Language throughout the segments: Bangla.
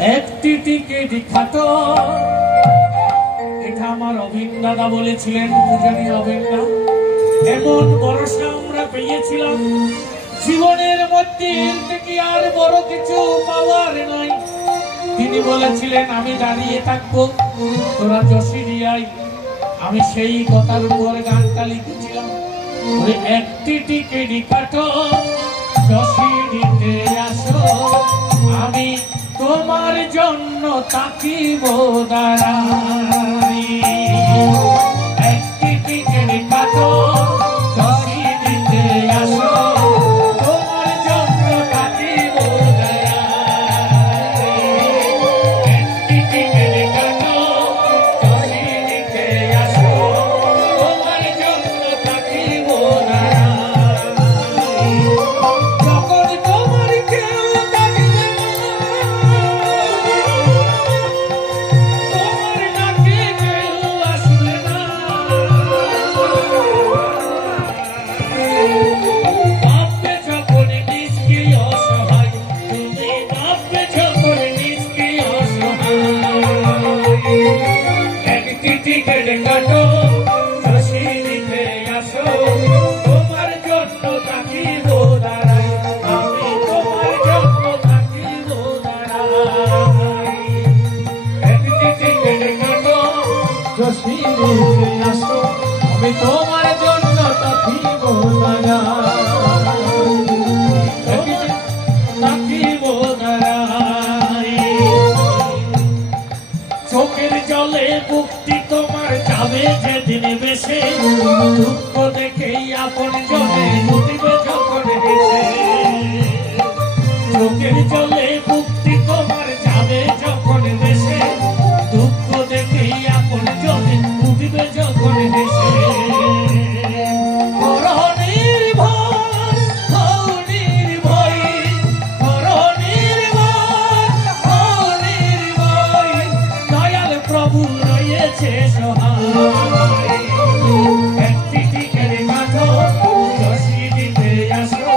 একটি টিকিট খাটো। এটা আমার অভিন দাদা বলেছিলেন, পূজনীয় অভিন দা। এমন ভরসা আমরা পেয়েছিলাম জীবনের মধ্যে এর থেকে আর বড় কিছু পাওয়ার নয়। তিনি বলেছিলেন আমি দাঁড়িয়ে থাকবো, তোরা যশোরিয়ায়। আমি সেই কথার উপর গানটা লিখেছিলাম, ওই একটি টিকিট কাটো, যশোরিতে আসো, আমি তোমার জন্য তাকিব দাঁড়াই। একটি টিকিট কাটো, যশোরিতে আসো, তোমার জন্য তাকিব দাঁড়াই। একটি টিকিট কাটো, যশোরিতে আসো, তোমার জন্য তাকিব দাঁড়াই। যখন তোমার কেউ ডাকবে না, তোমার ডাকে কেউ আসবে না। ভাববে যখন নিজকে অসহায়, তুমি ভাববে যখন নিজকে অসহায়। একটি টিকিট কাটো, যশোরিতে আসো, তোমার জন্য তাকিব দাঁড়াই। আমি তোমার জন্য তাকিব দাঁড়াই। একটি টিকিট কাটো, যশোরিতে আসো, আমি তোমার জন্য তাকিব দাঁড়াই। তাকিব দাঁড়াই। চোখের জলে মুক্তি তোমার যাবে যেদিন বেশে, দুঃখ দেখেই আপন জনে উঠবে যখন হেসে। চোখের জলে মুক্তি তোমার যাবে যখন বেশে, দুঃখ দেখেই আপন জনে উঠবে যখন হেসে। করো নির্ভর, হও নির্ভয়, করো নির্ভর, হও নির্ভয়, দয়াল প্রভু রয়েছে সহায়। একটি টিকিট কাটো, যশোরিতে আসো,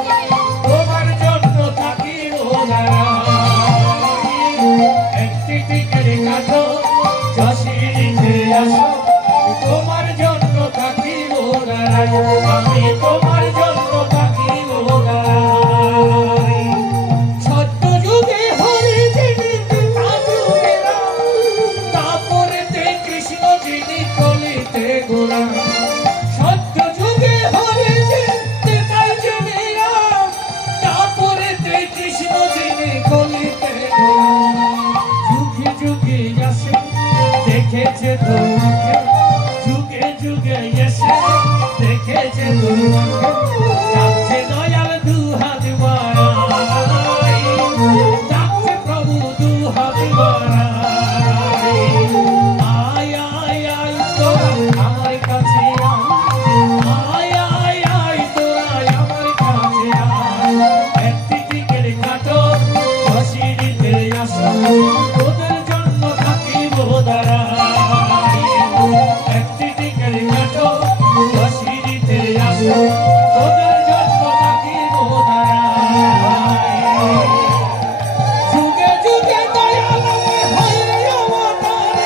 তোমার জন্য তাকিব দাঁড়াই। একটি টিকিট কাটো, যশোরিতে আসো, তোমার জন্য তাকিব দাঁড়াই। আমি তোমার জন্য তাকিব দাঁড়াই। সত্য যুগে হরি যিনি, ত্রেতা যুগে রাম, তারপরেতে কৃষ্ণ যিনি, কলিতে গোরাম। সত্য যুগে হরি যিনি, ত্রেতা যুগে রাম, তারপরেতে কৃষ্ণ যিনি, কলিতে গোরাম। যুগে যুগে আসে দেখেছে তোমাকে, যুগে যুগে এসে দেখেছে তোমাকে, যাচ্ছে দয়াল দুহাত বাড়াই, যাচ্ছে প্রভু দুহাত বাড়াই। আয় আয় আয় তোরা আমার কাছে আয়, আয় আয় আয় তোরা আমার কাছে আয়। একটি টিকিট কাটো, যশোরিতে আসো, তোদের জন্য তাকিব দাঁড়াই। একটি টিকিট কাটো, যশোরিতে আসো, তোদের জন্য তাকিব দাঁড়াই। যুগে যুগে দয়াল হয় রে অবতার,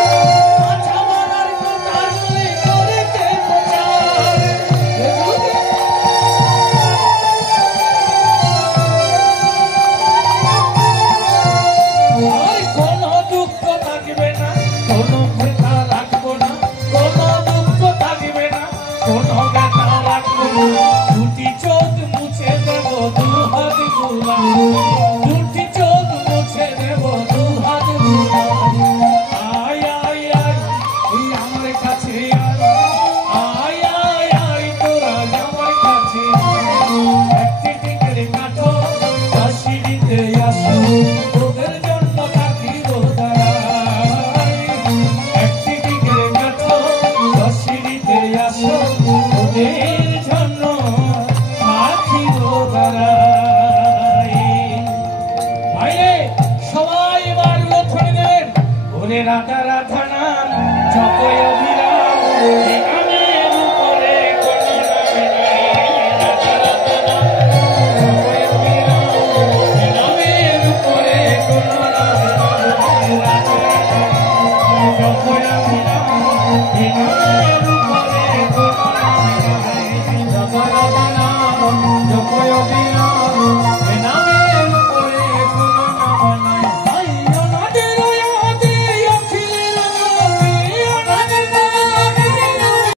মাথা মারার কথা করেছে প্রচার। যুগে আর কোনো দুঃখ থাকবে না, কোনো ব্যথা রাখবো না, কোনো দুঃখ থাকবে না, কোনো ব্যথা রাখবো না। দুটি চোখ মুছে দেব দুহাত বুলাবো, দুটি চোখ মুছে দেব দুহাত বুলাবো। আয় আয় আয় তুই আমার কাছে আয়, আয় আয় আয় তোরা আমার কাছে আয়। একটি টিকিট কাটো, যশোরিতে আসো, তোদের জন্য তাকিব দাঁড়াই। একটি টিকিট কাটো, যশোরিতে আসো, তোদের জন্য তাকিব দাঁড়াই। ভাইরে সবাই এবার লক্ষ্য নেবেন, ওরে রাধা রাধা নাম জপয় অবিরাম, এই নামের উপরে কোনো নামে নাই। রাধা রাধা নাম জপয় অবিরাম, এই নামের উপরে কোনো নামে নাই। বিনয়ের রূপ